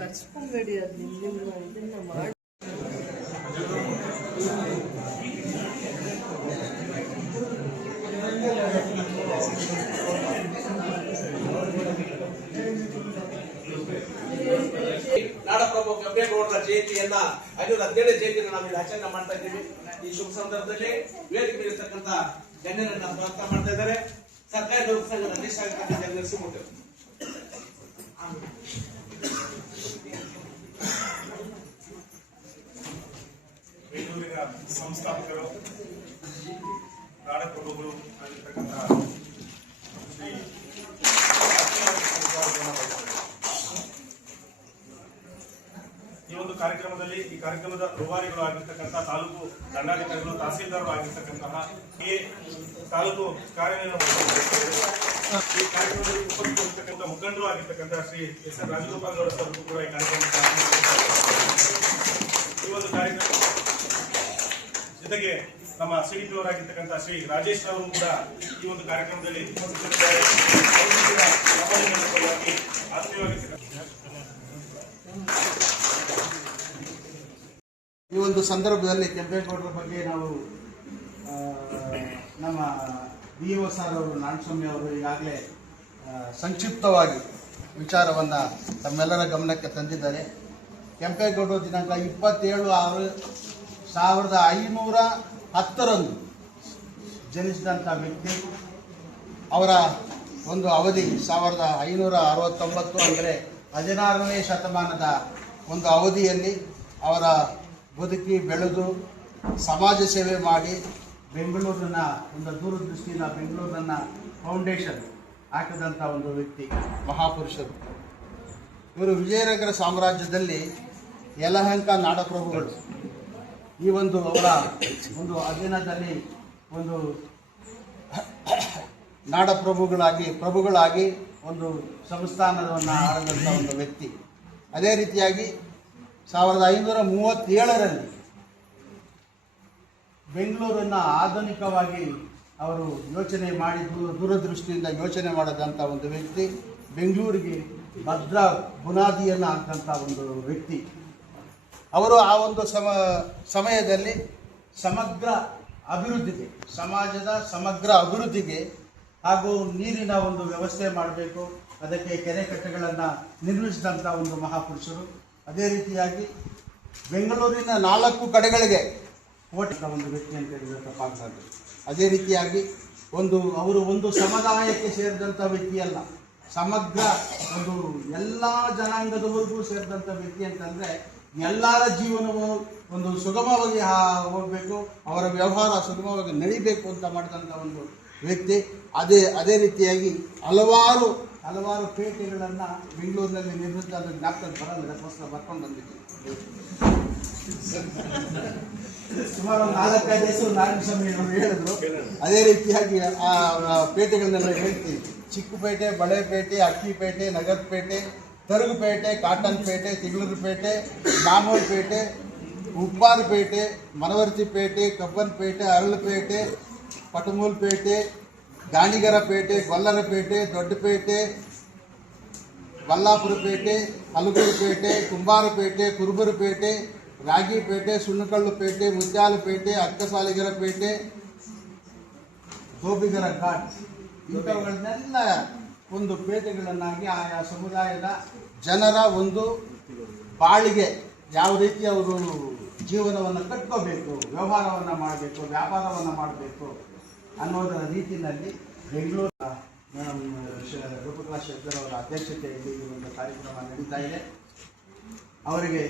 ಖರ್ಚ್ಕೊಂಬೇಡಿ, ಅದು ಇದನ್ನ ಮಾಡಿ. ನಾಡಪ್ರಭು ಕೆಂಪೇಗೌಡರ ಜಯಂತಿಯನ್ನ 517ನೇ ಜಯಂತಿಯನ್ನು ನಾವು ಆಚರಣೆ ಮಾಡ್ತಾ ಇದ್ದೀವಿ. ಈ ಶುಭ ಸಂದರ್ಭದಲ್ಲಿ ವೇದಿಕೆ ಇರತಕ್ಕಂತ ಗಣ್ಯರನ್ನ ಸ್ವಾಗತ ಮಾಡ್ತಾ ಇದ್ದಾರೆ. ಸರ್ಕಾರಿ ನೌಕರ ಸಂಘದ ಅಧ್ಯಕ್ಷರಾಗಿರ್ತಕ್ಕಂಥ ನರಸಿಂಹಮೂರ್ತಿ ಬೆಂಗಳೂರಿನ ಸಂಸ್ಥಾಪಕರು, ನಾಡಪ್ರಭುಗಳು ಆಗಿರ್ತಕ್ಕಂಥ ಶ್ರೀ ಈ ಒಂದು ಕಾರ್ಯಕ್ರಮದಲ್ಲಿ ಈ ಕಾರ್ಯಕ್ರಮದ ರೂವಾರಿಗಳು ಆಗಿರ್ತಕ್ಕಂಥ ತಾಲೂಕು ದಂಡಾಧಿಕಾರಿಗಳು, ತಹಸೀಲ್ದಾರರು ಆಗಿರ್ತಕ್ಕಂತಹ ತಾಲೂಕು ಕಾರ್ಯನಿರ್ವಹಿಸುತ್ತಿದ್ದಾರೆ. ಈ ಕಾರ್ಯಕ್ರಮದಲ್ಲಿ ಉಪಸ್ಥಿತರಿರ್ತಕ್ಕಂಥ ಮುಖಂಡರು ಆಗಿರ್ತಕ್ಕಂಥ Shri S N Rajagopal Gowda sir ಕೂಡ ಈ ಕಾರ್ಯಕ್ರಮ ಈ ಒಂದು ಕಾರ್ಯಕ್ರಮ ಜೊತೆಗೆ ನಮ್ಮ ಸಿಡಿಪಿ ಅವರಾಗಿರ್ತಕ್ಕಂಥ ಶ್ರೀ ರಾಜೇಶ್ ಅವರು ಕೂಡ ಈ ಒಂದು ಕಾರ್ಯಕ್ರಮದಲ್ಲಿ ಉಪಸ್ಥಿತರಿದ್ದಾರೆ. ಈ ಒಂದು ಸಂದರ್ಭದಲ್ಲಿ ಕೆಂಪೇಗೌಡರ ಬಗ್ಗೆ ನಾವು ನಮ್ಮ BO ಸರ್ ಅವರು, ನಾರಾಯಣಸ್ವಾಮಿ ಅವರು ಈಗಾಗಲೇ ಸಂಕ್ಷಿಪ್ತವಾಗಿ ವಿಚಾರವನ್ನು ತಮ್ಮೆಲ್ಲರ ಗಮನಕ್ಕೆ ತಂದಿದ್ದಾರೆ. ಕೆಂಪೇಗೌಡರು ದಿನಾಂಕ 27/6/1510 ಜನಿಸಿದಂಥ ವ್ಯಕ್ತಿ. ಅವರ ಒಂದು ಅವಧಿ 1569 ಅಂದರೆ 16ನೇ ಶತಮಾನದ ಒಂದು ಅವಧಿಯಲ್ಲಿ ಅವರ ಬದುಕಿ ಬೆಳೆದು ಸಮಾಜ ಸೇವೆ ಮಾಡಿ ಬೆಂಗಳೂರಿನ ಒಂದು ದೂರದೃಷ್ಟಿಯಿಂದ ಬೆಂಗಳೂರನ್ನ ಫೌಂಡೇಶನ್ ಹಾಕಿದಂಥ ಒಂದು ವ್ಯಕ್ತಿ, ಮಹಾಪುರುಷರು. ಇವರು ವಿಜಯನಗರ ಸಾಮ್ರಾಜ್ಯದಲ್ಲಿ ಯಲಹಂಕ ನಾಡಪ್ರಭುಗಳು ಈ ಒಂದು ಅವರ ಒಂದು ಅಧೀನದಲ್ಲಿ ಒಂದು ಪ್ರಭುಗಳಾಗಿ ಒಂದು ಸಂಸ್ಥಾನವನ್ನು ಆಳಿದಂಥ ಒಂದು ವ್ಯಕ್ತಿ. ಅದೇ ರೀತಿಯಾಗಿ 1537ರಲ್ಲಿ ಬೆಂಗಳೂರನ್ನು ಆಧುನಿಕವಾಗಿ ಅವರು ಯೋಚನೆ ಮಾಡಿ ದೂರದೃಷ್ಟಿಯಿಂದ ಯೋಚನೆ ಮಾಡಿದಂಥ ಒಂದು ವ್ಯಕ್ತಿ. ಬೆಂಗಳೂರಿಗೆ ಭದ್ರ ಬುನಾದಿಯನ್ನು ಹಾಕಂಥ ಒಂದು ವ್ಯಕ್ತಿ. ಅವರು ಆ ಒಂದು ಸಮಯದಲ್ಲಿ ಸಮಗ್ರ ಅಭಿವೃದ್ಧಿಗೆ, ಸಮಾಜದ ಸಮಗ್ರ ಅಭಿವೃದ್ಧಿಗೆ ಹಾಗೂ ನೀರಿನ ಒಂದು ವ್ಯವಸ್ಥೆ ಮಾಡಬೇಕು, ಅದಕ್ಕೆ ಕೆರೆ ಕಟ್ಟೆಗಳನ್ನು ನಿರ್ಮಿಸಿದಂಥ ಒಂದು ಮಹಾಪುರುಷರು. ಅದೇ ರೀತಿಯಾಗಿ ಬೆಂಗಳೂರಿನ 4 ಕಡೆಗಳಿಗೆ ಓಟಿನ ಒಂದು ವ್ಯಕ್ತಿ ಅಂತ ಹೇಳಿದ್ರೆ ತಪ್ಪಾಗ್ತದೆ. ಅದೇ ರೀತಿಯಾಗಿ ಅವರು ಒಂದು ಸಮುದಾಯಕ್ಕೆ ಸೇರಿದಂಥ ವ್ಯಕ್ತಿ ಅಲ್ಲ, ಸಮಗ್ರ ಒಂದು ಎಲ್ಲ ಜನಾಂಗದವರೆಗೂ ಸೇರಿದಂಥ ವ್ಯಕ್ತಿ ಅಂತಂದರೆ ಎಲ್ಲರ ಜೀವನವು ಒಂದು ಸುಗಮವಾಗಿ ಹೋಗಬೇಕು, ಅವರ ವ್ಯವಹಾರ ಸುಗಮವಾಗಿ ನಡೀಬೇಕು ಅಂತ ಮಾಡಿದಂಥ ಒಂದು ವ್ಯಕ್ತಿ. ಅದೇ ರೀತಿಯಾಗಿ ಹಲವಾರು ಪೇಟೆಗಳನ್ನು ಬೆಂಗಳೂರಿನಲ್ಲಿ ನಿರ್ಮಿಸಿದ ಜ್ಞಾಪಕ ಬರಲ್ಲ, ಅದಕ್ಕೋಸ್ಕರ ಬರ್ಕೊಂಡು ಬಂದಿದ್ದೆ. ಸುಮಾರು 4-5 ಹೆಸರು ನಾರಾಯಣಸ್ವಾಮಿ ಅವರು ಹೇಳಿದ್ರು. ಅದೇ ರೀತಿಯಾಗಿ ಆ ಪೇಟೆಗಳನ್ನೆಲ್ಲ ಹೇಳ್ತೀವಿ. ಚಿಕ್ಕಪೇಟೆ, ಬಳೆಪೇಟೆ, ಅಕ್ಕಿಪೇಟೆ, ನಗರಪೇಟೆ, ತರುಗುಪೇಟೆ, ಕಾಟನ್ ಪೇಟೆ, ತಿಗಳೂರುಪೇಟೆ, ಮಾಮೂಲ್ಪೇಟೆ, ಉಪ್ಪಾರಪೇಟೆ, ಮನವರ್ತಿಪೇಟೆ, ಕಬ್ಬನ್ಪೇಟೆ, ಅರಳಪೇಟೆ, ಪಟಮೂಲ್ಪೇಟೆ, ಗಾಣಿಗರಪೇಟೆ, ಗೊಲ್ಲರಪೇಟೆ, ದೊಡ್ಡಪೇಟೆ, ಬಲ್ಲಾಪುರಪೇಟೆ, ಹಲಗೂರುಪೇಟೆ, ಕುಂಬಾರಪೇಟೆ, ಕುರುಬರಪೇಟೆ, ರಾಗಿಪೇಟೆ, ಸುಣ್ಣಕಳ್ಳುಪೇಟೆ, ಮುತ್ಯಾಲಪೇಟೆ, ಅಕ್ಕಸಾಲಿಗರಪೇಟೆ, ಧೋಬಿಗರ ಘಾಟ್, ಇಂಥವುಗಳನ್ನೆಲ್ಲ ಒಂದು ಪೇಟೆಗಳನ್ನಾಗಿ ಆಯಾ ಸಮುದಾಯದ ಜನರ ಒಂದು ಬಾಳಿಗೆ ಯಾವ ರೀತಿ ಅವರು ಜೀವನವನ್ನು ಕಟ್ಕೋಬೇಕು, ವ್ಯವಹಾರವನ್ನು ಮಾಡಬೇಕು, ವ್ಯಾಪಾರವನ್ನು ಮಾಡಬೇಕು ಅನ್ನೋದರ ರೀತಿಯಲ್ಲಿ ಬೆಂಗಳೂರು ಮೇಡಮ್ ರೂಪಕಲಾ ಶೆಟ್ಟರ್ ಅವರ ಅಧ್ಯಕ್ಷತೆಯಲ್ಲಿ ಈ ಒಂದು ಕಾರ್ಯಕ್ರಮ ನಡೀತಾ ಇದೆ. ಅವರಿಗೆ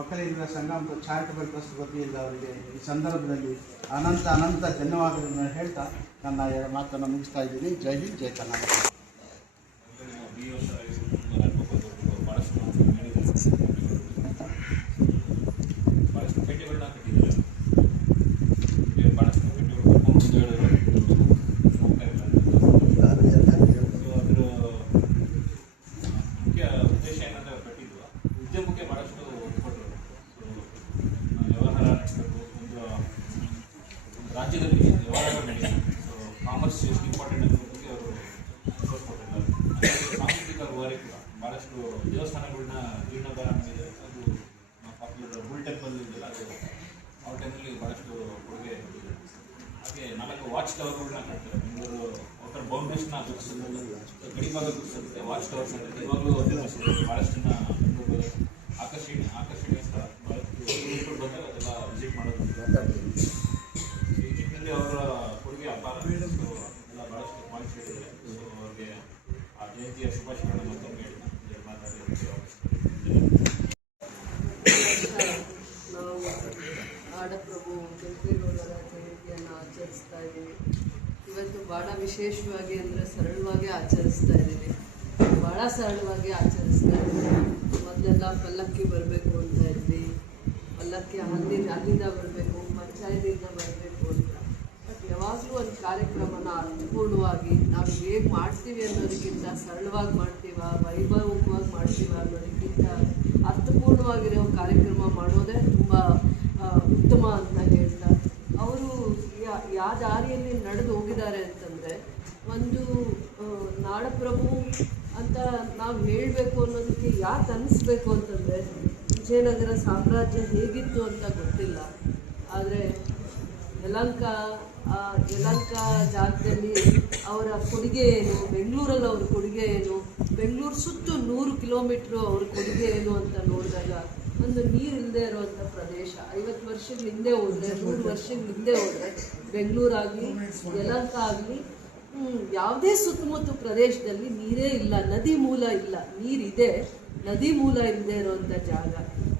ಒಕ್ಕಲಿಗರ ಸಂಘ ಮತ್ತು ಚಾರಿಟಬಲ್ ಟ್ರಸ್ಟ್ ವತಿಯಿಂದ ಅವರಿಗೆ ಈ ಸಂದರ್ಭದಲ್ಲಿ ಅನಂತ ಧನ್ಯವಾದಗಳನ್ನು ಹೇಳ್ತಾ ನನ್ನ ಮಾತನ್ನು ಮುಗಿಸ್ತಾ ಇದ್ದೀನಿ. ಜೈ ಹಿಂದ್, ಜೈ ಕರ್ನಾಟಕ. ಭಾಳಷ್ಟು ಪೇಟೆಗಳನ್ನ ಕಟ್ಟಿದ್ದಾರೆ. ಭಾಳಷ್ಟು ಪೇಟೆಗಳು ಟವರ್ಗಳನ್ನ ಕಟ್ತಾರೆ. ಬೆಂಗಳೂರು ಔಟರ್ ಬೌಂಡ್ರೀಸ್ನ ಗಡಿ ಭಾಗ ಗುರುತಿಸುತ್ತೆ ವಾಚ್ ಟವರ್ಸ್ ಅಂತ ಇವಾಗಲೂ ನಿರ್ಮಿಸಿದ್ದಾರೆ. ಭಾಳಷ್ಟನ್ನ ಬೆಂಗಳೂರು ಆಕರ್ಷಣೀಯ ಸ್ಥಳ. ಭಾಳಷ್ಟು ಬಂದಾಗ ಅದೆಲ್ಲ ವಿಸಿಟ್ ಮಾಡೋದು ಈ ನಿಟ್ಟಿನಲ್ಲಿ ಅವರ ಕೊಡುಗೆ ಅಪಾರ. ಎಲ್ಲ ಭಾಳಷ್ಟು ಮಾಡಿಸಿದ್ದಾರೆ. ಅವ್ರಿಗೆ ಆ ಜಯಂತಿಯ ಶುಭಾಶಯಗಳನ್ನು ಮತ್ತೊಮ್ಮೆ ನಾವು ನಾಡಪ್ರಭು ಕೆಂಪೇಗೌಡರ ಜಯಂತಿಯನ್ನು ಆಚರಿಸ್ತಾ ಇದ್ದೀವಿ. ಇವತ್ತು ಭಾಳ ವಿಶೇಷವಾಗಿ ಅಂದರೆ ಸರಳವಾಗಿ ಆಚರಿಸ್ತಾ ಇದ್ದೀವಿ. ಭಾಳ ಸರಳವಾಗಿ ಆಚರಿಸ್ತಾ ಇದ್ದೀವಿ. ಮೊದಲೆಲ್ಲ ಪಲ್ಲಕ್ಕಿ ಬರಬೇಕು ಅಂತ ಇದ್ವಿ. ಪಲ್ಲಕ್ಕಿ ಅಲ್ಲಿಂದ ಬರಬೇಕು, ಪಂಚಾಯತಿಯಿಂದ ಬರಬೇಕು ಅಂತ. ಬಟ್ ಯಾವಾಗಲೂ ಒಂದು ಕಾರ್ಯಕ್ರಮನ ಅರ್ಥಪೂರ್ಣವಾಗಿ ನಾವು ಹೇಗೆ ಮಾಡ್ತೀವಿ ಅನ್ನೋದಕ್ಕಿಂತ ಸರಳವಾಗಿ ಮಾಡ್ತೀವ, ವೈಭವವಾಗಿ ಮಾಡ್ತೀವ ಅನ್ನೋದಕ್ಕಿಂತ ಅರ್ಥಪೂರ್ಣವಾಗಿರೋ ಕಾರ್ಯಕ್ರಮ ಮಾಡೋದೇ ತುಂಬ ಉತ್ತಮ ಅಂತ ಹೇಳ್ತಾ ಅವರು ಯಾವ ದಾರಿಯಲ್ಲಿ ನಡೆದು ಹೋಗಿದ್ದಾರೆ ಅಂತಂದರೆ, ಒಂದು ನಾಡಪ್ರಭು ಅಂತ ನಾವು ಹೇಳಬೇಕು ಅನ್ನೋದಕ್ಕೆ ಯಾಕೆ ಅನ್ನಿಸ್ಬೇಕು ಅಂತಂದರೆ, ವಿಜಯನಗರ ಸಾಮ್ರಾಜ್ಯ ಹೇಗಿತ್ತು ಅಂತ ಗೊತ್ತಿಲ್ಲ. ಆದರೆ ಯಲಹಂಕ ಜಾಗದಲ್ಲಿ ಅವರ ಕೊಡುಗೆ ಏನು, ಬೆಂಗಳೂರಲ್ಲಿ ಅವ್ರ ಕೊಡುಗೆ ಏನು, ಬೆಂಗಳೂರು ಸುತ್ತು 100 ಕಿಲೋಮೀಟ್ರು ಅವ್ರ ಕೊಡುಗೆ ಏನು ಅಂತ ನೋಡಿದಾಗ ಒಂದು ನೀರಿಲ್ಲದೆ ಇರುವಂಥ ಪ್ರದೇಶ. 50 ವರ್ಷದ ಹಿಂದೆ ಹೋದರೆ, 100 ವರ್ಷದ ಹಿಂದೆ ಹೋದರೆ ಬೆಂಗಳೂರಾಗಲಿ ಯಲಹಂಕ ಆಗಲಿ ಯಾವುದೇ ಸುತ್ತಮುತ್ತ ಪ್ರದೇಶದಲ್ಲಿ ನೀರೇ ಇಲ್ಲ, ನದಿ ಮೂಲ ಇಲ್ಲ. ನೀರಿದೆ, ನದಿ ಮೂಲ ಇಲ್ಲದೆ ಇರುವಂಥ ಜಾಗ.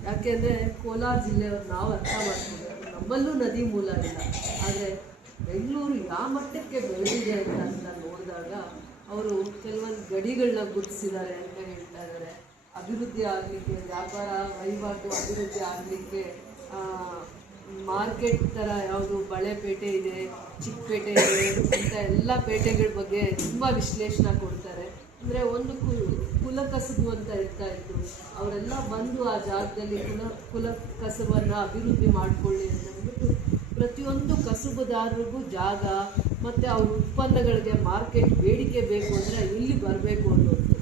ಯಾಕೆಂದರೆ ಕೋಲಾರ ಜಿಲ್ಲೆಯವ್ರು ನಾವು ಅರ್ಥ ಮಾಡ್ತೀವಿ, ನಮ್ಮಲ್ಲೂ ನದಿ ಮೂಲ ಇಲ್ಲ. ಆದರೆ ಬೆಂಗಳೂರು ಯಾವ ಮಟ್ಟಕ್ಕೆ ಬೆಳೆದಿದೆ ಅಂತ ನೋಡಿದಾಗ ಅವರು ಕೆಲವೊಂದು ಗಡಿಗಳನ್ನ ಗುರುತಿಸಿದ್ದಾರೆ ಅಂತ ಹೇಳ್ತಾ ಇದ್ದಾರೆ. ಅಭಿವೃದ್ಧಿ ಆಗಲಿಕ್ಕೆ, ವ್ಯಾಪಾರ ವಹಿವಾಟು ಅಭಿವೃದ್ಧಿ ಆಗಲಿಕ್ಕೆ ಮಾರ್ಕೆಟ್ ಥರ ಯಾವುದು ಬಳೆಪೇಟೆ ಇದೆ, ಚಿಕ್ಕಪೇಟೆ ಇದೆ ಅಂತ ಎಲ್ಲ ಪೇಟೆಗಳ ಬಗ್ಗೆ ತುಂಬ ವಿಶ್ಲೇಷಣೆ ಕೊಡ್ತಾರೆ. ಅಂದರೆ ಒಂದು ಕುಲ ಕಸಬು ಅಂತ ಇರ್ತಾಯಿತ್ತು, ಅವರೆಲ್ಲ ಬಂದು ಆ ಜಾಗದಲ್ಲಿ ಕುಲ ಕಸಬನ್ನು ಅಭಿವೃದ್ಧಿ ಮಾಡಿಕೊಳ್ಳಿ ಅಂತ ಅಂದ್ಬಿಟ್ಟು ಪ್ರತಿಯೊಂದು ಕಸುಬುದಾರರಿಗೂ ಜಾಗ ಮತ್ತು ಅವ್ರ ಉತ್ಪನ್ನಗಳಿಗೆ ಮಾರ್ಕೆಟ್ ಬೇಡಿಕೆ ಬೇಕು ಅಂದರೆ ಇಲ್ಲಿ ಬರಬೇಕು ಅನ್ನೋವಂಥದ್ದು.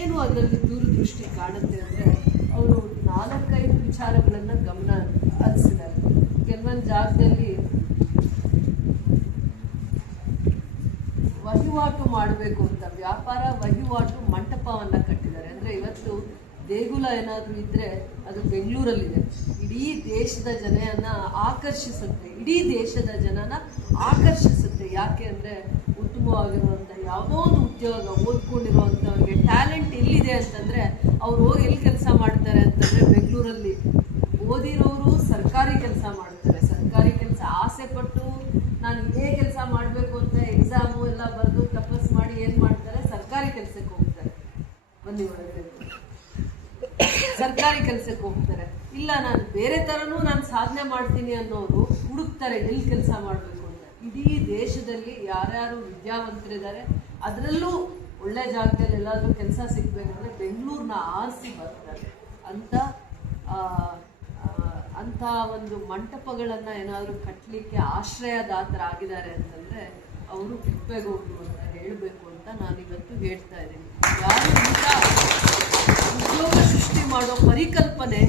ಏನು ಅದರಲ್ಲಿ ದೂರದೃಷ್ಟಿ ಕಾಣುತ್ತೆ ಅಂದರೆ, ಅವರು 4-5 ವಿಚಾರಗಳನ್ನು ಗಮನ ಹರಿಸಿದ್ದಾರೆ. ಕೆಲವೊಂದು ಜಾಗದಲ್ಲಿ ವಹಿವಾಟು ಮಾಡಬೇಕು ಅಂತ ವ್ಯಾಪಾರ ವಹಿವಾಟು ಮಂಟಪವನ್ನು ಕಟ್ಟಿದ್ದಾರೆ. ಅಂದರೆ ಇವತ್ತು ದೇಗುಲ ಏನಾದರೂ ಇದ್ದರೆ ಅದು ಬೆಂಗಳೂರಲ್ಲಿದೆ. ಇಡೀ ದೇಶದ ಜನನ ಆಕರ್ಷಿಸುತ್ತೆ, ಇಡೀ ದೇಶದ ಜನನ ಆಕರ್ಷಿಸುತ್ತೆ. ಯಾಕೆ ಅಂದರೆ ಉತ್ತಮವಾಗಿರುವಂಥ ಯಾವುದೋ ಒಂದು ಉದ್ಯೋಗ, ಓದ್ಕೊಂಡಿರುವಂಥವ್ರಿಗೆ ಟ್ಯಾಲೆಂಟ್ ಎಲ್ಲಿದೆ ಅಂತಂದರೆ ಅವ್ರು ಹೋಗಿ ಎಲ್ಲಿ ಕೆಲಸ ಮಾಡ್ತಾರೆ ಅಂತಂದರೆ ಬೆಂಗಳೂರಲ್ಲಿ. ಓದಿರೋರು ಸರ್ಕಾರಿ ಕೆಲಸ ಮಾಡ್ತಾರೆ, ಸರ್ಕಾರಿ ಕೆಲಸ ಆಸೆ ಪಟ್ಟು ನಾನು ಇದೇ ಕೆಲಸ ಮಾಡಬೇಕು ಅಂತ ಎಕ್ಸಾಮು ಎಲ್ಲ ಬರೆದು ತಪಸ್ ಮಾಡಿ ಏನು ಮಾಡ್ತಾರೆ, ಸರ್ಕಾರಿ ಕೆಲಸಕ್ಕೆ ಹೋಗ್ತಾರೆ. ಬನ್ನಿ ಒಳಗಡೆ, ಸರ್ಕಾರಿ ಕೆಲಸಕ್ಕೆ ಹೋಗ್ತಾರೆ. ಇಲ್ಲ ನಾನು ಬೇರೆ ಥರನೂ ನಾನು ಸಾಧನೆ ಮಾಡ್ತೀನಿ ಅನ್ನೋರು ಹುಡುಕ್ತಾರೆ ಎಲ್ಲಿ ಕೆಲಸ ಮಾಡಬೇಕು ಅಂತ. ಇಡೀ ದೇಶದಲ್ಲಿ ಯಾರ್ಯಾರು ವಿದ್ಯಾವಂತರಿದ್ದಾರೆ ಅದರಲ್ಲೂ ಒಳ್ಳೆ ಜಾಗದಲ್ಲಿ ಎಲ್ಲಾದರೂ ಕೆಲಸ ಸಿಗಬೇಕಂದ್ರೆ ಬೆಂಗಳೂರನ್ನ ಆರಿಸಿ ಬರ್ತಾರೆ. ಅಂಥ ಒಂದು ಮಂಟಪಗಳನ್ನು ಏನಾದರೂ ಕಟ್ಟಲಿಕ್ಕೆ ಆಶ್ರಯದಾತರಾಗಿದ್ದಾರೆ ಅಂತಂದರೆ ಅವರು ಕೆಂಪೇಗೌಡರು ಅಂತ ಹೇಳಬೇಕು ಅಂತ ನಾನಿವತ್ತು ಹೇಳ್ತಾ ಇದ್ದೀನಿ. ಯಾರು ಇಂಥ ಉದ್ಯೋಗ ಸೃಷ್ಟಿ ಮಾಡೋ ಪರಿಕಲ್ಪನೆ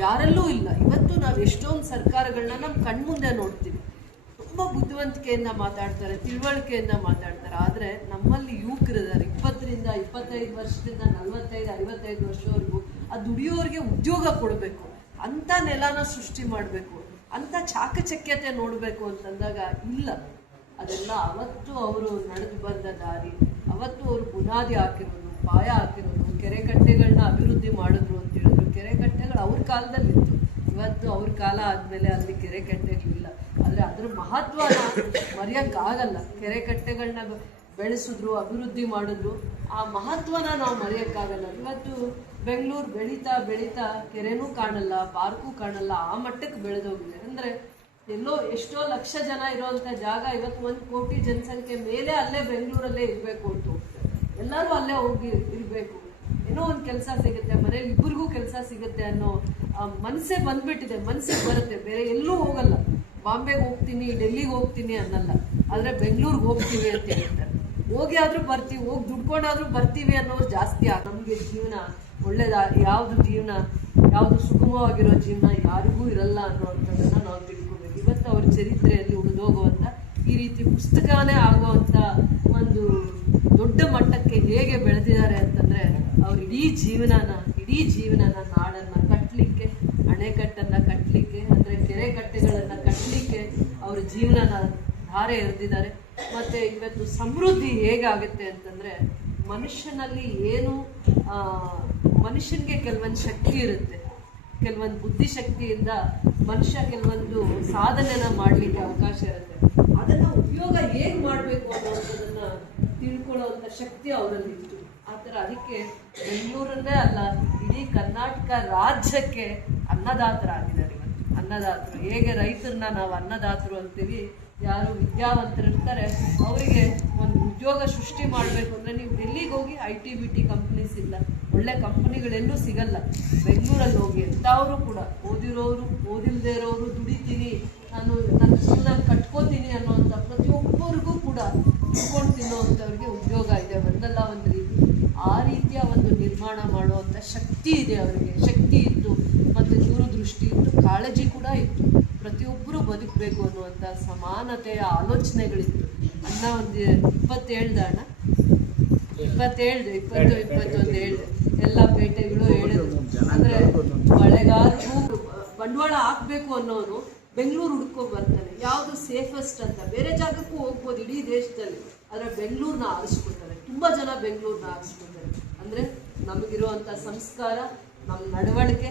ಯಾರಲ್ಲೂ ಇಲ್ಲ. ಇವತ್ತು ನಾವು ಎಷ್ಟೊಂದು ಸರ್ಕಾರಗಳನ್ನ ನಮ್ಮ ಕಣ್ಮುಂದೆ ನೋಡ್ತೀವಿ, ತುಂಬ ಬುದ್ಧಿವಂತಿಕೆಯಿಂದ ಮಾತಾಡ್ತಾರೆ, ತಿಳುವಳಿಕೆಯಿಂದ ಮಾತಾಡ್ತಾರೆ. ಆದರೆ ನಮ್ಮಲ್ಲಿ ಯುವಕರಿದ್ದಾರೆ, 20ರಿಂದ 25 ವರ್ಷದಿಂದ 45-55 ವರ್ಷವರೆಗೂ ಆ ದುಡಿಯೋರಿಗೆ ಉದ್ಯೋಗ ಕೊಡಬೇಕು, ಅಂಥ ನೆಲನ ಸೃಷ್ಟಿ ಮಾಡಬೇಕು, ಅಂಥ ಚಾಕಚಕ್ಯತೆ ನೋಡಬೇಕು ಅಂತಂದಾಗ ಇಲ್ಲ. ಅದೆಲ್ಲ ಅವತ್ತು ಅವರು ನಡೆದು ಬಂದ ದಾರಿ, ಅವತ್ತು ಅವರು ಬುನಾದಿ ಹಾಕಿರೋದು, ಪಾಯ ಹಾಕಿರೋದು, ಕೆರೆಕಟ್ಟೆಗಳನ್ನ ಅಭಿವೃದ್ಧಿ ಮಾಡಿದ್ರು ಅಂತ ಹೇಳಿದ್ರು. ಕೆರೆಕಟ್ಟೆಗಳು ಅವ್ರ ಕಾಲದಲ್ಲಿತ್ತು, ಇವತ್ತು ಅವ್ರ ಕಾಲ ಆದಮೇಲೆ ಅಲ್ಲಿ ಕೆರೆಕಟ್ಟೆಗಳಿಲ್ಲ. ಆದರೆ ಅದ್ರ ಮಹತ್ವನ ಮರೆಯೋಕ್ಕಾಗಲ್ಲ. ಕೆರೆಕಟ್ಟೆಗಳನ್ನ ಬೆಳೆಸಿದ್ರು, ಅಭಿವೃದ್ಧಿ ಮಾಡಿದ್ರು, ಆ ಮಹತ್ವನ ನಾವು ಮರೆಯೋಕ್ಕಾಗಲ್ಲ. ಇವತ್ತು ಬೆಂಗಳೂರು ಬೆಳೀತಾ ಕೆರೆನೂ ಕಾಣಲ್ಲ, ಪಾರ್ಕು ಕಾಣಲ್ಲ, ಆ ಮಟ್ಟಕ್ಕೆ ಬೆಳೆದೋಗಿದೆ. ಅಂದರೆ ಎಷ್ಟೋ ಲಕ್ಷ ಜನ ಇರೋವಂಥ ಜಾಗ ಇವತ್ತು 1 ಕೋಟಿ ಜನಸಂಖ್ಯೆ ಮೇಲೆ ಅಲ್ಲೇ ಬೆಂಗಳೂರಲ್ಲೇ ಇರಬೇಕು ಅಂತ ಹೋಗ್ತಾರೆ. ಎಲ್ಲರೂ ಅಲ್ಲೇ ಹೋಗಿ ಇರಬೇಕು, ಏನೋ ಒಂದು ಕೆಲಸ ಸಿಗುತ್ತೆ, ಮನೇಲಿ ಇಬ್ಬರಿಗೂ ಕೆಲಸ ಸಿಗುತ್ತೆ ಅನ್ನೋ ಮನಸ್ಸೇ ಬಂದ್ಬಿಟ್ಟಿದೆ. ಮನಸ್ಸಿಗೆ ಬರುತ್ತೆ, ಬೇರೆ ಎಲ್ಲೂ ಹೋಗಲ್ಲ. ಬಾಂಬೆಗೆ ಹೋಗ್ತೀನಿ, ಡೆಲ್ಲಿಗೆ ಹೋಗ್ತೀನಿ ಅನ್ನಲ್ಲ, ಆದರೆ ಬೆಂಗಳೂರಿಗೆ ಹೋಗ್ತೀವಿ ಅಂತ ಹೇಳ್ತಾರೆ. ಹೋಗಿ ಆದರೂ ಬರ್ತೀವಿ, ಹೋಗಿ ದುಡ್ಕೊಂಡಾದ್ರೂ ಬರ್ತೀವಿ ಅನ್ನೋರು ಜಾಸ್ತಿ. ನಮಗೆ ಜೀವನ ಯಾವುದು ಸುಗಮವಾಗಿರೋ ಜೀವನ ಯಾರಿಗೂ ಇರಲ್ಲ ಅನ್ನೋವಂಥದ್ದನ್ನು ನಾವು ತಿಳ್ಕೊಬೇಕು. ಇವತ್ತು ಅವ್ರ ಚರಿತ್ರೆಯಲ್ಲಿ ಉಳಿದೋಗುವಂಥ ಈ ರೀತಿ ಪುಸ್ತಕನೇ ಆಗುವಂಥ ಒಂದು ದೊಡ್ಡ ಮಟ್ಟಕ್ಕೆ ಹೇಗೆ ಬೆಳೆದಿದ್ದಾರೆ ಅಂತಂದರೆ ಅವ್ರ ಇಡೀ ಜೀವನನ ನಾಡನ್ನು ಕಟ್ಟಲಿಕ್ಕೆ, ಅಣೆಕಟ್ಟನ್ನು ಕಟ್ಟಲಿಕ್ಕೆ, ಅಂದರೆ ಕೆರೆ ಕಟ್ಟೆಗಳನ್ನು ಕಟ್ಟಲಿಕ್ಕೆ ಅವ್ರ ಜೀವನನ ಧಾರೆ ಎರೆದಿದ್ದಾರೆ. ಮತ್ತು ಇವತ್ತು ಸಮೃದ್ಧಿ ಹೇಗಾಗುತ್ತೆ ಅಂತಂದರೆ ಮನುಷ್ಯನಲ್ಲಿ ಏನು ಮನುಷ್ಯನಿಗೆ ಕೆಲವೊಂದು ಶಕ್ತಿ ಇರುತ್ತೆ, ಕೆಲವೊಂದು ಬುದ್ಧಿಶಕ್ತಿಯಿಂದ ಮನುಷ್ಯ ಕೆಲವೊಂದು ಸಾಧನೆನ ಮಾಡಲಿಕ್ಕೆ ಅವಕಾಶ ಇರುತ್ತೆ. ಅದನ್ನು ಉಪಯೋಗ ಹೇಗೆ ಮಾಡಬೇಕು ಅನ್ನೋದನ್ನು ತಿಳ್ಕೊಳ್ಳೋವಂಥ ಶಕ್ತಿ ಅವರಲ್ಲಿ ಇತ್ತು. ಆ ಥರ ಅದಕ್ಕೆ ಬೆಂಗಳೂರನ್ನೇ ಅಲ್ಲ, ಇಡೀ ಕರ್ನಾಟಕ ರಾಜ್ಯಕ್ಕೆ ಅನ್ನದಾತರಾಗಿದ್ದಾರೆ. ಇವತ್ತು ಅನ್ನದಾತರು ಹೇಗೆ ರೈತರನ್ನ ನಾವು ಅನ್ನದಾತರು ಅಂತೀವಿ, ಯಾರು ವಿದ್ಯಾವಂತರು ಇರ್ತಾರೆ ಅವರಿಗೆ ಒಂದು ಉದ್ಯೋಗ ಸೃಷ್ಟಿ ಮಾಡಬೇಕು ಅಂದರೆ ನೀವು ಡೆಲ್ಲಿಗೆ ಹೋಗಿ IT-BT ಕಂಪ್ನೀಸ್ ಇಲ್ಲ, ಒಳ್ಳೆ ಕಂಪ್ನಿಗಳೆಲ್ಲೂ ಸಿಗಲ್ಲ. ಬೆಂಗಳೂರಲ್ಲಿ ಹೋಗಿ ಎಂಥವರು ಕೂಡ ಓದಿರೋರು ಓದಿಲ್ಲದೆ ಇರೋರು ದುಡಿತೀನಿ, ನಾನು ನನ್ನ ಜೀವನ ಕಟ್ಕೋತೀನಿ ಅನ್ನೋವಂಥ ಪ್ರತಿಯೊಬ್ಬರಿಗೂ ಕೂಡ ದುಡ್ಕೊಂಡು ತಿನ್ನೋವಂಥವ್ರಿಗೆ ಉದ್ಯೋಗ ಇದೆ ಒಂದಲ್ಲ ಒಂದು ರೀತಿ. ಆ ರೀತಿಯ ಒಂದು ನಿರ್ಮಾಣ ಮಾಡುವಂಥ ಶಕ್ತಿ ಇದೆ ಅವರಿಗೆ, ಶಕ್ತಿ ಇತ್ತು ಮತ್ತು ದೂರದೃಷ್ಟಿ ಇತ್ತು, ಕಾಳಜಿ ಕೂಡ ಇತ್ತು. ಪ್ರತಿಯೊಬ್ಬರು ಬದುಕಬೇಕು ಅನ್ನುವಂಥ ಸಮಾನತೆಯ ಆಲೋಚನೆಗಳಿತ್ತು. ಅಣ್ಣ ಒಂದು 27 ಅಣ್ಣ 21 ಹೇಳಿದೆ ಎಲ್ಲ ಪೇಟೆಗಳು ಹೇಳಿದ್ರು. ಅಂದರೆ ಮಳೆಗಾರಗೂ ಬಂಡವಾಳ ಹಾಕಬೇಕು ಅನ್ನೋನು ಬೆಂಗಳೂರು ಹುಡ್ಕೊಂಡು ಬರ್ತಾನೆ, ಯಾವುದು ಸೇಫೆಸ್ಟ್ ಅಂತ. ಬೇರೆ ಜಾಗಕ್ಕೂ ಹೋಗ್ಬೋದು ಇಡೀ ದೇಶದಲ್ಲಿ, ಆದರೆ ಬೆಂಗಳೂರನ್ನ ಆರಿಸ್ಕೊತಾರೆ. ತುಂಬ ಜನ ಬೆಂಗಳೂರನ್ನ ಆರಿಸ್ಕೊತಾರೆ. ಅಂದರೆ ನಮಗಿರುವಂಥ ಸಂಸ್ಕಾರ, ನಮ್ಮ ನಡವಳಿಕೆ,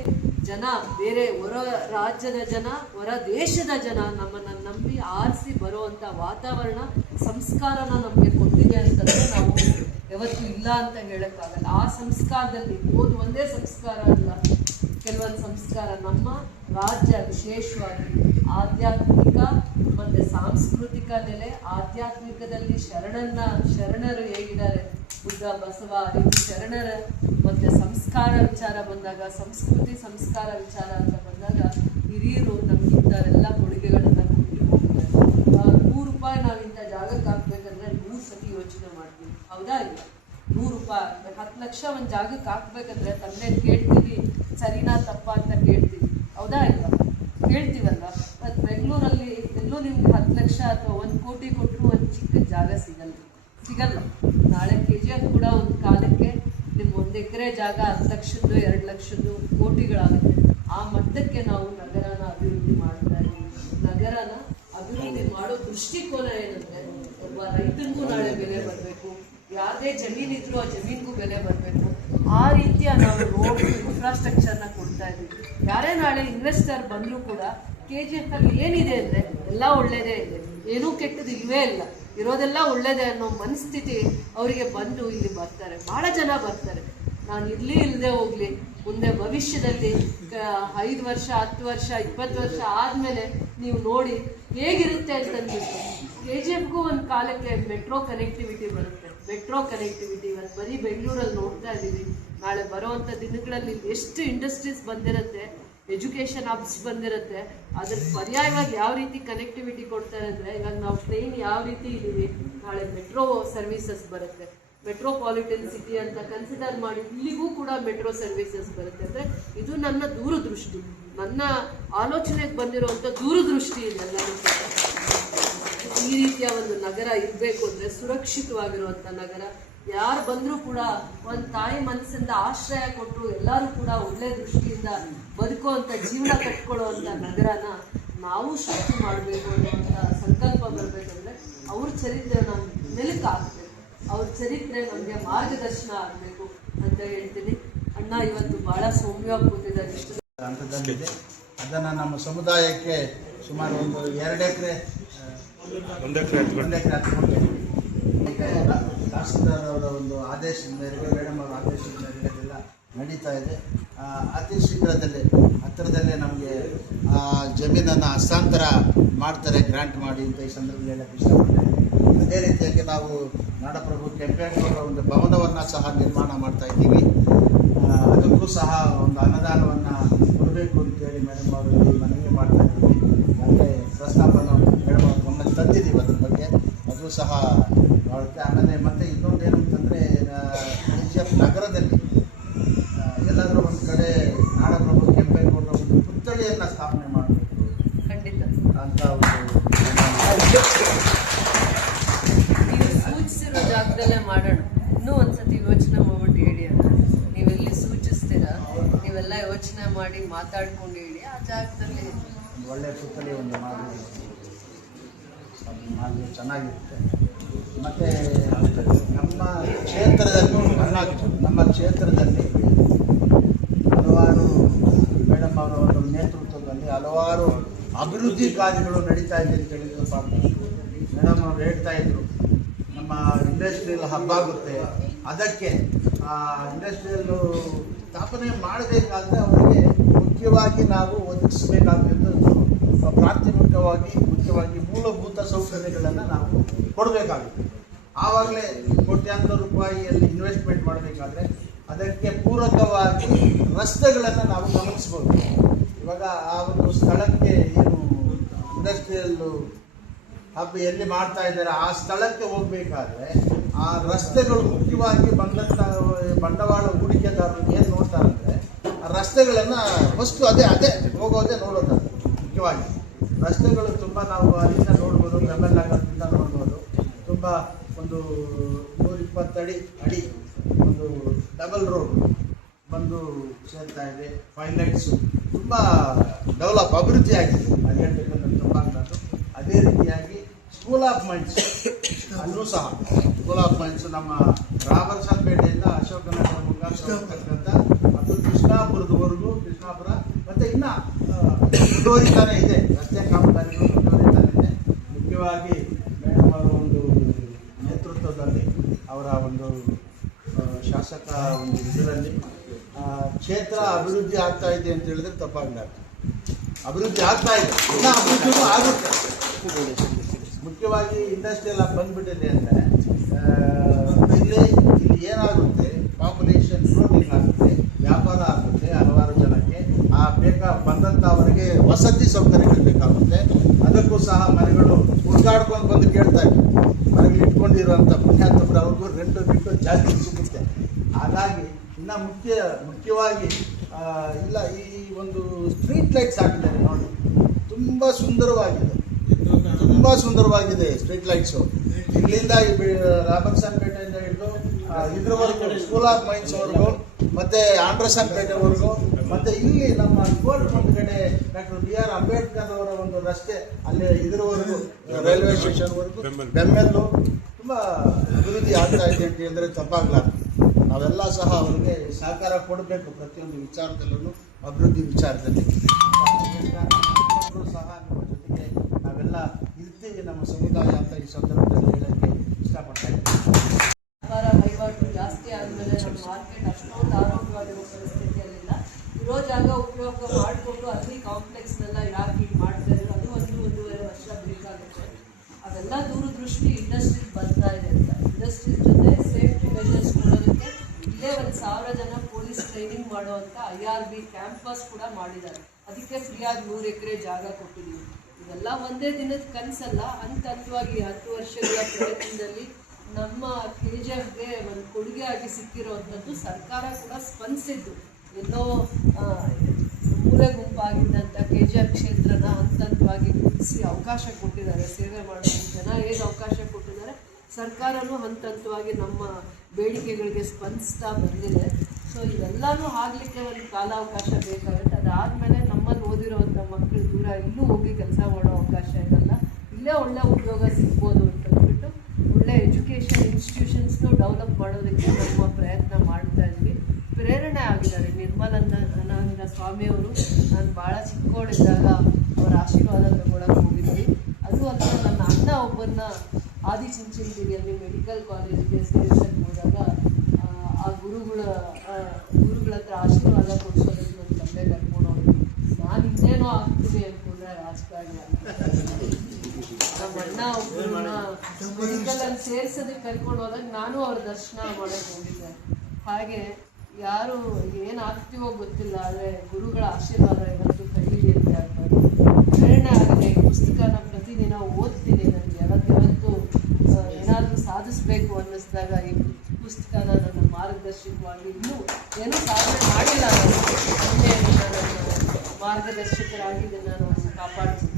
ಜನ ಬೇರೆ ಹೊರ ರಾಜ್ಯದ ಜನ, ಹೊರ ದೇಶದ ಜನ ನಮ್ಮನ್ನು ನಂಬಿ ಆರಿಸಿ ಬರುವಂಥ ವಾತಾವರಣ, ಸಂಸ್ಕಾರನ ನಮಗೆ ಕೊಟ್ಟಿದೆ ಅಂತಂದರೆ ನಾವು ಯಾವತ್ತೂ ಇಲ್ಲ ಅಂತ ಹೇಳೋಕ್ಕಾಗಲ್ಲ. ಆ ಸಂಸ್ಕಾರದಲ್ಲಿ ಓದು ಒಂದೇ ಸಂಸ್ಕಾರ ಅಲ್ಲ, ಕೆಲವೊಂದು ಸಂಸ್ಕಾರ ನಮ್ಮ ರಾಜ್ಯ ವಿಶೇಷವಾಗಿ ಆಧ್ಯಾತ್ಮಿಕ ಮತ್ತು ಸಾಂಸ್ಕೃತಿಕ ನೆಲೆ. ಆಧ್ಯಾತ್ಮಿಕದಲ್ಲಿ ಶರಣರು ಹೇಗಿದ್ದಾರೆ, ಬುದ್ಧ ಬಸವ ರೀತಿ ಶರಣರ, ಮತ್ತು ಸಂಸ್ಕಾರ ವಿಚಾರ ಬಂದಾಗ, ಸಂಸ್ಕಾರ ವಿಚಾರ ಅಂತ ಬಂದಾಗ ಹಿರಿಯರು ನಮಗಿಂಥವೆಲ್ಲ ಕೊಡುಗೆಗಳನ್ನು ಕೊಟ್ಟು ಹೋಗ್ತಾರೆ. 100 ರೂಪಾಯಿ ನಾವು ಇಂಥ ಜಾಗಕ್ಕೆ ಹಾಕ್ಬೇಕಂದ್ರೆ 100 ಸತಿ ಯೋಚನೆ ಮಾಡ್ತೀವಿ, ಹೌದಾ ಇಲ್ಲ? 100 ರೂಪಾಯಿ ಹಾಕ್ಬೇಕು. 10 ಲಕ್ಷ ಒಂದು ಜಾಗಕ್ಕೆ ಹಾಕ್ಬೇಕಂದ್ರೆ ತಂದೆ ಕೇಳ್ತೀವಿ, ಸರಿನಾ ತಪ್ಪ ಅಂತ ಕೇಳ್ತೀವಿ, ಹೌದಾ ಇಲ್ಲ? ಕೇಳ್ತೀವಲ್ಲ. ಮತ್ತು ಬೆಂಗಳೂರಲ್ಲಿ ಎಲ್ಲೂ ನಿಮ್ಗೆ 10 ಲಕ್ಷ ಅಥವಾ 1 ಕೋಟಿ ಕೊಟ್ಟರು ಒಂದು ಚಿಕ್ಕ ಜಾಗ ಸಿಗಲ್ಲ. ನಾಳೆ KGF ಕೂಡ ಒಂದು ಕಾಲಕ್ಕೆ ನಿಮ್ಮ 1 ಎಕರೆ ಜಾಗ 10 ಲಕ್ಷದ್ದು 2 ಲಕ್ಷದ್ದು ಕೋಟಿಗಳಾಗುತ್ತೆ. ಆ ಮಟ್ಟಕ್ಕೆ ನಾವು ನಗರನ ಅಭಿವೃದ್ಧಿ ಮಾಡ್ತಾ ಇದ್ದೀವಿ. ನಗರನ ಅಭಿವೃದ್ಧಿ ಮಾಡೋ ದೃಷ್ಟಿಕೋನ ಏನಂದರೆ, ಒಬ್ಬ ರೈತನಿಗೂ ನಾಳೆ ಬೆಲೆ ಬರಬೇಕು, ಯಾವುದೇ ಜಮೀನಿದ್ರೂ ಆ ಜಮೀನಿಗೂ ಬೆಲೆ ಬರಬೇಕು. ಆ ರೀತಿಯ ನಾವು ರೋಡ್ ಇನ್ಫ್ರಾಸ್ಟ್ರಕ್ಚರ್ನ ಕೊಡ್ತಾ ಇದ್ದೀವಿ. ಯಾರೇ ನಾಳೆ ಇನ್ವೆಸ್ಟರ್ ಬಂದರೂ ಕೂಡ KGF ಅಲ್ಲಿ ಏನಿದೆ ಅಂದರೆ ಎಲ್ಲ ಒಳ್ಳೆಯದೇ ಇದೆ, ಏನೂ ಕೆಟ್ಟದ್ದು ಇಲ್ಲವೇ ಇಲ್ಲ, ಇರೋದೆಲ್ಲ ಒಳ್ಳೆಯದೇ ಅನ್ನೋ ಮನಸ್ಥಿತಿ ಅವರಿಗೆ ಬಂದು ಇಲ್ಲಿ ಬರ್ತಾರೆ. ಭಾಳ ಜನ ಬರ್ತಾರೆ. ನಾನು ಇರಲಿ ಇಲ್ಲದೆ ಹೋಗಲಿ, ಮುಂದೆ ಭವಿಷ್ಯದಲ್ಲಿ 5 ವರ್ಷ 10 ವರ್ಷ 20 ವರ್ಷ ಆದಮೇಲೆ ನೀವು ನೋಡಿ ಹೇಗಿರುತ್ತೆ ಅಂತಂದ್ಬಿಟ್ಟು. KGFಗೂ ಒಂದು ಕಾಲಕ್ಕೆ ಮೆಟ್ರೋ ಕನೆಕ್ಟಿವಿಟಿ ಬರುತ್ತೆ. ಮೆಟ್ರೋ ಕನೆಕ್ಟಿವಿಟಿ ಇವತ್ತು ಬರೀ ಬೆಂಗಳೂರಲ್ಲಿ ನೋಡ್ತಾ ಇದ್ದೀವಿ. ನಾಳೆ ಬರೋವಂಥ ದಿನಗಳಲ್ಲಿ ಎಷ್ಟು ಇಂಡಸ್ಟ್ರೀಸ್ ಬಂದಿರುತ್ತೆ, ಎಜುಕೇಷನ್ ಹಬ್ಸ್ ಬಂದಿರುತ್ತೆ. ಅದ್ರ ಪರ್ಯಾಯವಾಗಿ ಯಾವ ರೀತಿ ಕನೆಕ್ಟಿವಿಟಿ ಕೊಡ್ತಾರೆ ಅಂದರೆ, ಇವಾಗ ನಾವು ಟ್ರೈನ್ ಯಾವ ರೀತಿ ಇದ್ದೀವಿ, ನಾಳೆ ಮೆಟ್ರೋ ಸರ್ವಿಸಸ್ ಬರುತ್ತೆ. ಮೆಟ್ರೋಪಾಲಿಟನ್ ಸಿಟಿ ಅಂತ ಕನ್ಸಿಡರ್ ಮಾಡಿ ಇಲ್ಲಿಗೂ ಕೂಡ ಮೆಟ್ರೋ ಸರ್ವಿಸಸ್ ಬರುತ್ತೆ. ಅಂದರೆ ಇದು ನನ್ನ ದೂರದೃಷ್ಟಿ, ನನ್ನ ಆಲೋಚನೆಗೆ ಬಂದಿರುವಂಥ ದೂರದೃಷ್ಟಿ ಇದೆಲ್ಲರೂ. ಈ ರೀತಿಯ ಒಂದು ನಗರ ಇರಬೇಕು ಅಂದರೆ ಸುರಕ್ಷಿತವಾಗಿರುವಂಥ ನಗರ. ಯಾರು ಬಂದರೂ ಕೂಡ ಒಂದು ತಾಯಿ ಮನಸ್ಸಿಂದ ಆಶ್ರಯ ಕೊಟ್ಟು ಎಲ್ಲರೂ ಕೂಡ ಒಳ್ಳೆಯ ದೃಷ್ಟಿಯಿಂದ ಬದುಕುವಂಥ ಜೀವನ ಕಟ್ಕೊಳ್ಳುವಂಥ ನಗರನ ನಾವು ಸೃಷ್ಟಿ ಮಾಡಬೇಕು ಅನ್ನುವಂಥ ಸಂಕಲ್ಪ ಬರಬೇಕಂದ್ರೆ ಅವ್ರ ಚರಿತ್ರೆ ನಮ್ಮ ಮೆಲುಕು ಆಗಬೇಕು, ಅವ್ರ ಚರಿತ್ರೆ ನಮಗೆ ಮಾರ್ಗದರ್ಶನ ಆಗಬೇಕು ಅಂತ ಹೇಳ್ತೀನಿ. ಅಣ್ಣ ಇವತ್ತು ಭಾಳ ಸೌಮ್ಯವಾಗಿ ಕೂತಿದ್ದಾರೆ. ಇಷ್ಟು ಹಂತದಲ್ಲಿದೆ. ಅದನ್ನು ನಮ್ಮ ಸಮುದಾಯಕ್ಕೆ ಸುಮಾರು ಒಂದು 2 ಎಕರೆ 1 ಎಕರೆ ತಹಸೀಲ್ದಾರ್ ಅವರ ಒಂದು ಆದೇಶದ ಮೇರೆಗೆ, ಮೇಡಮ್ ಅವರ ಆದೇಶದ ಮೇರೆಗೆ ಅದೆಲ್ಲ ನಡೀತಾ ಇದೆ. ಅತಿ ಶೀಘ್ರದಲ್ಲೇ ಹತ್ತಿರದಲ್ಲೇ ನಮಗೆ ಜಮೀನನ್ನು ಹಸ್ತಾಂತರ ಮಾಡ್ತಾರೆ, ಗ್ರಾಂಟ್ ಮಾಡಿ ಅಂತ ಈ ಸಂದರ್ಭದಲ್ಲಿ ಹೇಳಕ್ಕೆ ಇಷ್ಟಪಡ್ತೇನೆ. ಅದೇ ರೀತಿಯಾಗಿ ನಾವು ನಾಡಪ್ರಭು ಕೆಂಪೇಗೌಡರ ಒಂದು ಭವನವನ್ನು ಸಹ ನಿರ್ಮಾಣ ಮಾಡ್ತಾ ಇದ್ದೀವಿ. ಅದಕ್ಕೂ ಸಹ ಒಂದು ಅನುದಾನವನ್ನು ಕೊಡಬೇಕು ಅಂತೇಳಿ ಮೇಡಮ್ ಅವರಲ್ಲಿ ಮನವಿ ಮಾಡ್ತಾ ಇದ್ದೀವಿ. ಅಂದರೆ ಪ್ರಸ್ತಾಪನ ಮೇಡಮ್ ಅವ್ರ ಗಮನಕ್ಕೆ ತಂದಿದ್ದೀವಿ. ಅದ್ರ ಬಗ್ಗೆ ಅದು ಸಹ ಮಾಡುತ್ತೆ. ಆಮೇಲೆ ಮತ್ತೆ ಇನ್ನೊಂದು ಏನು ಅಂತಂದರೆ, KGF ನಗರದಲ್ಲಿ ಎಲ್ಲಾದರೂ ಒಂದು ಕಡೆ ನಾಡಪ್ರಭು ಕೆಂಪೇಗೌಡರ ಒಂದು ಪುತ್ಥಳಿಯನ್ನು ಸ್ಥಾಪನೆ ಮಾಡಬೇಕು ಖಂಡಿತ ಅಂತ ಮಾಡಿ ಮಾತಾಡ್ಕೊಂಡು ಹೇಳಿ ಆ ಜಾಗದಲ್ಲಿ ಒಂದು ಒಳ್ಳೆಯ ಪುತ್ತಳಿ ಒಂದು ಮಾಡಿ ಅದು ಮಾಡಿ ಚೆನ್ನಾಗಿರುತ್ತೆ. ಮತ್ತು ನಮ್ಮ ಕ್ಷೇತ್ರದಲ್ಲಿ ಹಲವಾರು ಮೇಡಮ್ ಅವರ ಒಂದು ನೇತೃತ್ವದಲ್ಲಿ ಹಲವಾರು ಅಭಿವೃದ್ಧಿ ಕಾರ್ಯಗಳು ನಡೀತಾ ಇದೆ ಅಂತ ಹೇಳಿದ್ರಪ್ಪ. ಮೇಡಮ್ ಅವರು ಹೇಳ್ತಾ ಇದ್ರು ನಮ್ಮ ಇಂಡಸ್ಟ್ರಿಯಲ್ ಹಬ್ ಆಗುತ್ತೆ, ಅದಕ್ಕೆ ಇಂಡಸ್ಟ್ರಿಯಲ್ಲು ಸ್ಥಾಪನೆ ಮಾಡಬೇಕಾದ್ರೆ ಅವರಿಗೆ ಮುಖ್ಯವಾಗಿ ನಾವು ಒದಗಿಸಬೇಕಾಗಿದ್ದು ಮುಖ್ಯವಾಗಿ ಮೂಲಭೂತ ಸೌಕರ್ಯಗಳನ್ನು ನಾವು ಕೊಡಬೇಕಾಗುತ್ತೆ. ಆವಾಗಲೇ ಕೋಟ್ಯಾಂತರ ರೂಪಾಯಿಯಲ್ಲಿ ಇನ್ವೆಸ್ಟ್ಮೆಂಟ್ ಮಾಡಬೇಕಾದ್ರೆ ಅದಕ್ಕೆ ಪೂರಕವಾಗಿ ರಸ್ತೆಗಳನ್ನು ನಾವು ಗಮನಿಸ್ಬೋದು. ಇವಾಗ ಆ ಒಂದು ಸ್ಥಳಕ್ಕೆ ಏನು ಇಂಡಸ್ಟ್ರಿಯಲ್ ಹಬ್ ಎಲ್ಲಿ ಮಾಡ್ತಾ ಇದ್ದಾರೆ ಆ ಸ್ಥಳಕ್ಕೆ ಹೋಗಬೇಕಾದ್ರೆ ಆ ರಸ್ತೆಗಳು ಮುಖ್ಯವಾಗಿ ಬಂಡವಾಳ ಹೂಡಿಕೆದಾರರು ಏನು ನೋಡ್ತಾರೆ ಅಂದರೆ ಆ ರಸ್ತೆಗಳನ್ನು ಫಸ್ಟು ಅದೇ ಹೋಗೋದೇ ನೋಡೋದು. ಮುಖ್ಯವಾಗಿ ರಸ್ತೆಗಳು ತುಂಬ ನಾವು ಅಲ್ಲಿಂದ ನೋಡ್ಬೋದು, ಬೆಂಬಲದಿಂದ ನೋಡ್ಬೋದು. ತುಂಬ ಒಂದು 120 ಅಡಿ ಒಂದು ಡಬಲ್ ರೋಡ್ ಬಂದು ಸೇರ್ತಾ ಇದೆ. 5 ಲೈಟ್ಸು ತುಂಬ ಅಭಿವೃದ್ಧಿ ಆಗಿದೆ. ಅದು ಹೇಳ್ಬೇಕಂದ್ರೆ ತುಂಬ ಅಂಥದ್ದು. ಅದೇ ರೀತಿಯಾಗಿ ಸ್ಕೂಲ್ ಆಫ್ ಮೈನ್ಸ್ ಅಲ್ಲೂ ಸಹ ಸ್ಕೂಲ್ ಆಫ್ ಮೈನ್ಸ್ ನಮ್ಮ ರಾಬರ್ಸನ್ಪೇಟೆಯಿಂದ ಅಶೋಕನಗರ ಮುಖಾಂತರ ಹೋಗ್ತಕ್ಕಂಥ ಮತ್ತು ಕೃಷ್ಣಾಪುರ ಮತ್ತು ಇನ್ನು ಮುಂದುವರಿತಾನೆ ಇದೆ. ರಸ್ತೆ ಕಾಮಗಾರಿಗಳು ಮುಂದುವರಿತಾನೆ ಇದೆ. ಮುಖ್ಯವಾಗಿ ಮೇಡಮ್ ಅವರ ಒಂದು ನೇತೃತ್ವದಲ್ಲಿ ಅವರ ಒಂದು ಶಾಸಕ ಒಂದು ಇದರಲ್ಲಿ ಕ್ಷೇತ್ರ ಅಭಿವೃದ್ಧಿ ಆಗ್ತಾ ಇದೆ ಅಂತ ಹೇಳಿದ್ರೆ ತಪ್ಪಾಗಲಾರ. ಅಭಿವೃದ್ಧಿ ಆಗ್ತಾ ಇದೆ, ಇನ್ನೂ ಅಭಿವೃದ್ಧಿನೂ ಆಗುತ್ತೆ. ಮುಖ್ಯವಾಗಿ ಇಂಡಸ್ಟ್ರಿಯಲ್ ಬಂದ್ಬಿಟ್ಟಿದೆ ಅಂದರೆ ಇಲ್ಲಿ ಏನಾಗುತ್ತೆ, ಪಾಪ್ಯುಲೇಷನ್ ಗ್ರೋತಿಂಗ್ ಆಗುತ್ತೆ, ವ್ಯಾಪಾರ ಆಗುತ್ತೆ, ಹಲವಾರು ಜನಕ್ಕೆ ಬಂದಂಥವರಿಗೆ ವಸತಿ ಸೌಕರ್ಯಗಳು ಬೇಕಾಗುತ್ತೆ. ಅದಕ್ಕೂ ಸಹ ಮನೆಗಳು ಹುಡುಗಾಡ್ಕೊಂಡು ಬಂದು ಕೇಳ್ತಾ ಇದ್ದಾರೆ. ಮನೆಗಳು ಇಟ್ಕೊಂಡಿರುವಂಥ ಪುಣ್ಯಾತ್ಮರು ಅವ್ರಿಗೂ ರೆಂಟು ಜಾಸ್ತಿ ಸಿಗುತ್ತೆ. ಹಾಗಾಗಿ ಇನ್ನು ಮುಖ್ಯವಾಗಿ ಇಲ್ಲ ಈ ಒಂದು ಸ್ಟ್ರೀಟ್ ಲೈಟ್ಸ್ ಹಾಕಿದ್ದಾರೆ ನೋಡಿ, ತುಂಬ ಸುಂದರವಾಗಿದೆ ಸ್ಟ್ರೀಟ್ ಲೈಟ್ಸು. ಇಲ್ಲಿಂದ ರಾಬರ್ಸನ್ಪೇಟೆಯಿಂದ ಹಿಡಿದು ಇದ್ರವರೆಗೂ ಸ್ಕೂಲ್ ಆಫ್ ಮೈನ್ಸ್ವರೆಗೂ ಮತ್ತು ಆಂಡ್ರಸನ್ಪೇಟೆವರೆಗೂ ಮತ್ತು ಇಲ್ಲಿ ನಮ್ಮ ಕೋರ್ಟ್ ಮುಂದ್ಗಡೆ ಡಾಕ್ಟರ್ BR ಅಂಬೇಡ್ಕರ್ ಅವರ ಒಂದು ರಸ್ತೆ ಅಲ್ಲಿ ಇದ್ರವರೆಗೂ ರೈಲ್ವೆ ಸ್ಟೇಷನ್ವರೆಗೂ ಬೆಮ್ಮೆಲ್ಲು ತುಂಬ ಅಭಿವೃದ್ಧಿ ಆಗ್ತಾ ಇದೆ ಅಂತ ಹೇಳಿದ್ರೆ ತಪ್ಪಾಗಲಾರ್ದು. ನಾವೆಲ್ಲ ಸಹ ಅವರಿಗೆ ಸಹಕಾರ ಕೊಡಬೇಕು ಪ್ರತಿಯೊಂದು ವಿಚಾರದಲ್ಲೂ, ಅಭಿವೃದ್ಧಿ ವಿಚಾರದಲ್ಲಿ. ಸಹ ನಿಮ್ಮ ಜೊತೆಗೆ ನಾವೆಲ್ಲ ಇರ್ತೀವಿ ನಮ್ಮ ಸಮುದಾಯ ಅಂತ ಈ ಸಂದರ್ಭದಲ್ಲಿ ಹೇಳೋಕ್ಕೆ ಇಷ್ಟಪಡ್ತಾ ಇದ್ದೀವಿ. ವ್ಯಾಪಾರ ವಹಿವಾಟು ಜಾಸ್ತಿ ಆದಮೇಲೆ ನಮ್ಮ ಮಾರ್ಕೆಟ್ ಅಷ್ಟೊಂದು ಆರೋಗ್ಯವಾಗಿರೋ ಪರಿಸ್ಥಿತಿಯಲ್ಲಿಲ್ಲ. ಇರೋ ಜಾಗ ಉಪಯೋಗ ಮಾಡಿಕೊಂಡು ಅಲ್ಲಿ ಕಾಂಪ್ಲೆಕ್ಸ್ನೆಲ್ಲ ಯಾಕೆ ಹೀಗೆ ಮಾಡ್ತಾ ಇದ್ರು, ಅದು 1-1.5 ವರ್ಷ ಬೇಕಾಗುತ್ತೆ. ಅವೆಲ್ಲ ದೂರದೃಷ್ಟಿ ಇಂಡಸ್ಟ್ರಿಗೆ ಬರ್ತಾ ಇದೆ ಅಂತ. ಇಂಡಸ್ಟ್ರಿ ಜೊತೆ ಸೇಫ್ಟಿ ಮೆಷರ್ಸ್ ಕೊಡೋದಕ್ಕೆ ಇಲ್ಲೇ 1,000 ಜನ ಪೊಲೀಸ್ ಟ್ರೈನಿಂಗ್ ಮಾಡುವಂಥ IRB ಕ್ಯಾಂಪಸ್ ಕೂಡ ಮಾಡಿದ್ದಾರೆ. ಅದಕ್ಕೆ ಫ್ರೀಯಾಗಿ 100 ಎಕರೆ ಜಾಗ ಕೊಟ್ಟಿದ್ದೀವಿ. ಇವೆಲ್ಲ ಒಂದೇ ದಿನದ ಕನಸಲ್ಲ, ಹಂತವಾಗಿ 10 ವರ್ಷಗಳ ಪ್ರಯತ್ನದಲ್ಲಿ ನಮ್ಮ KGFಗೆ ಒಂದು ಕೊಡುಗೆಯಾಗಿ ಸಿಕ್ಕಿರುವಂಥದ್ದು. ಸರ್ಕಾರ ಕೂಡ ಸ್ಪಂದಿಸಿದ್ದು. ಎಲ್ಲೋ ಮೂಲೆ ಗುಂಪಾಗಿದ್ದಂಥ KGF ಕ್ಷೇತ್ರನ ಹಂತವಾಗಿ ಗುರುತಿಸಿ ಅವಕಾಶ ಕೊಟ್ಟಿದ್ದಾರೆ. ಸೇವೆ ಮಾಡೋದು ಜನ ಹೇಗೆ ಅವಕಾಶ ಕೊಟ್ಟಿದ್ದಾರೆ, ಸರ್ಕಾರನೂ ಹಂತವಾಗಿ ನಮ್ಮ ಬೇಡಿಕೆಗಳಿಗೆ ಸ್ಪಂದಿಸ್ತಾ ಬಂದಿದೆ. ಸೊ ಇವೆಲ್ಲನೂ ಆಗಲಿಕ್ಕೆ ಒಂದು ಕಾಲಾವಕಾಶ ಬೇಕಾಗುತ್ತೆ. ಅದಾದಮೇಲೆ ನಮ್ಮಲ್ಲಿ ಓದಿರೋವಂಥ ಮಕ್ಕಳು ದೂರ ಎಲ್ಲೂ ಹೋಗಿ ಕೆಲಸ ಮಾಡೋ ಅವಕಾಶ ಇರಲ್ಲ. ಇಲ್ಲೇ ಒಳ್ಳೆ ಉದ್ಯೋಗ ಸಿಗ್ಬೋದು ಅಂತಂದ್ಬಿಟ್ಟು ಒಳ್ಳೆ ಎಜುಕೇಷನ್ ಇನ್ಸ್ಟಿಟ್ಯೂಷನ್ಸ್ನು ಡೆವಲಪ್ ಮಾಡೋದಕ್ಕೆ ನಮ್ಮ ಪ್ರಯತ್ನ ಮಾಡ್ತಾ ಇದ್ವಿ. ಪ್ರೇರಣೆ ಆಗಿದ್ದಾರೆ ನಿರ್ಮಲಾನಂದ ಸ್ವಾಮಿಯವರು. ನಾನು ಭಾಳ ಚಿಕ್ಕವಳಿದ್ದಾಗ ಅವರ ಆಶೀರ್ವಾದ ತಗೊಳಕ್ಕೆ ಹೋಗಿದ್ವಿ. ಅದು ಅಲ್ಲ, ನನ್ನ ಅಣ್ಣ ಒಬ್ಬರನ್ನ ಆದಿಚುಂಚನಗಿರಿಯಲ್ಲಿ ಮೆಡಿಕಲ್ ಕಾಲೇಜಿಗೆ ಸೇರಿಸಕ್ಕೆ ಹೋದಾಗ ಆ ಗುರುಗಳ ಹತ್ರ ಆಶೀರ್ವಾದ ಕೊಡಿಸೋದಕ್ಕೆ ನನ್ನ ತಂದೆ ಕರ್ಕೊಂಡು ಹೋಗಿ ನಾನು ಇನ್ನೇನೋ ಆಗ್ತೀನಿ ಅಂದ್ಕೊಂಡ್ರೆ ರಾಜಕಾರಣಿ ನಮ್ಮ ಅಣ್ಣ ಒಬ್ಬರನ್ನ ಮೆಡಿಕಲಲ್ಲಿ ಸೇರಿಸೋದಕ್ಕೆ ಕರ್ಕೊಂಡು ಹೋದಾಗ ನಾನು ಅವ್ರ ದರ್ಶನ ಮಾಡೋಕ್ಕೆ ಹೋಗಿದ್ದೆ. ಹಾಗೆ ಯಾರು ಏನಾಗ್ತೀವೋ ಗೊತ್ತಿಲ್ಲ, ಆದರೆ ಗುರುಗಳ ಆಶೀರ್ವಾದ ಇವತ್ತು ಕೈಲಿ ಅಂತ ಆಗ್ಬೋದು. ಪ್ರೇರಣೆ ಆಗಿದೆ. ಈ ಪುಸ್ತಕನ ಪ್ರತಿದಿನ ಓದ್ತೀನಿ. ನನಗೆ ಯಾವತ್ತು ಏನಾದರೂ ಸಾಧಿಸಬೇಕು ಅನ್ನಿಸಿದಾಗ ಈ ಪುಸ್ತಕನ ನನ್ನ ಮಾರ್ಗದರ್ಶಕವಾಗಿ ಇನ್ನೂ ಏನೂ ಸಾಧನೆ ಮಾಡಿಲ್ಲ, ನನ್ನ ಮಾರ್ಗದರ್ಶಕರಾಗಿ ನಾನು ಕಾಪಾಡ್ತೀನಿ.